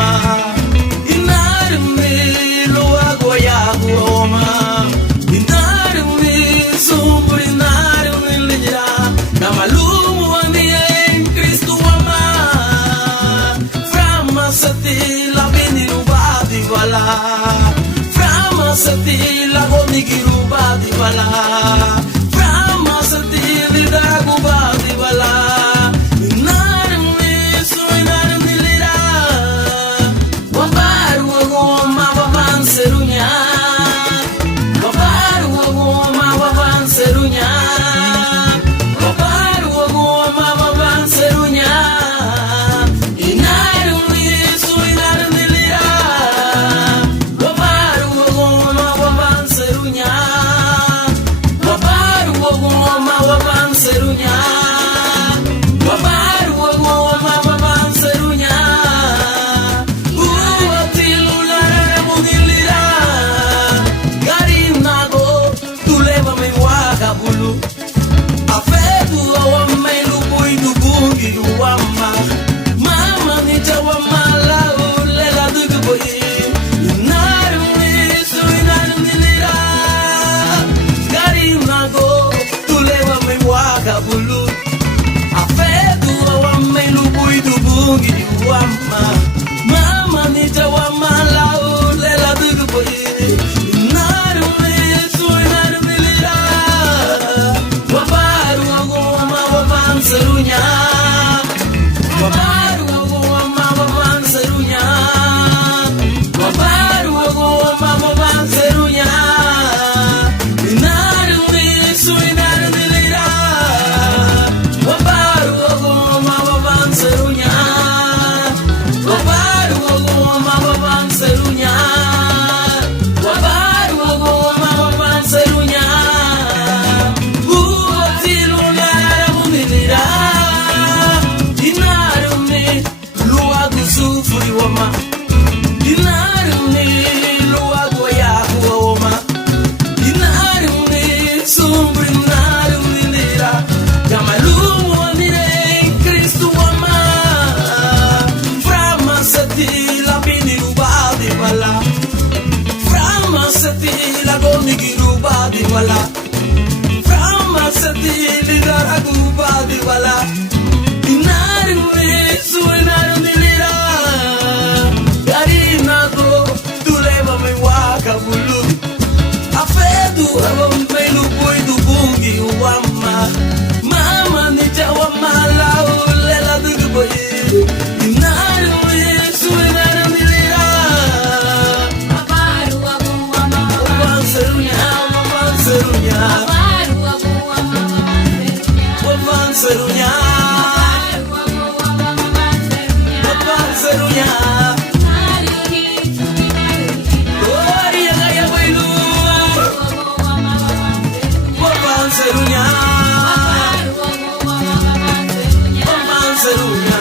wama inarmi luago ya wama inarmi sumbri inarmi lira namalumu ani Cristo wama frama sati labini rubadi wala frama sati lagoni girubadi wala frama sati lidagu badi wala Mama ni jawa malau lela dugu boy naru me soy naru milira wabaru agoma waban serunya wabaru agoma waban serunya wabaru agoma waban serunya naru me soy naru milira wabaru agoma waban serunya wala frama sati lidara gubadi wala inaru mesu inaru nilira garina go tuleva me waka bulu afedu abam pelu boy du bungi wama mama ni jawa mala lela du boy inaru mesu inaru nilira abaru agu wama wanserunya serunya waban serunya waban serunya oh dia gaya bailu waban serunya waban serunya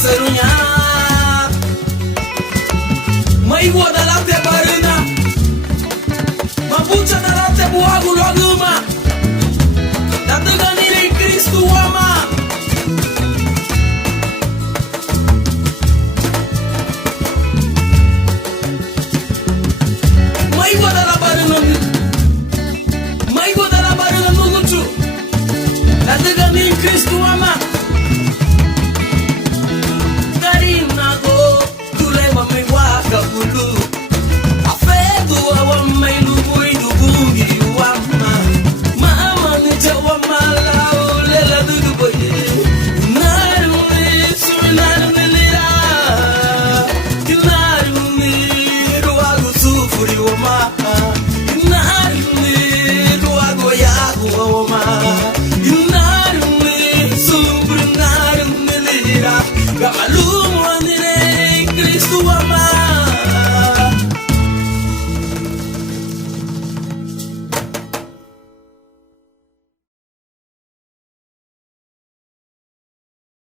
serunya mai woda latte barina mabucha na latte buagu loguma datagani ni Cristo wama mai woda la barina muguchu datagani ni Cristo wama kabulu afedu awamai lubui dubungi wama mama ni jawa malau lela dugu boy naru mesu naru nilira naru ni ruagu sufuri wama naru ni ruagu yagu wama naru ni sumbru naru nilira gamalu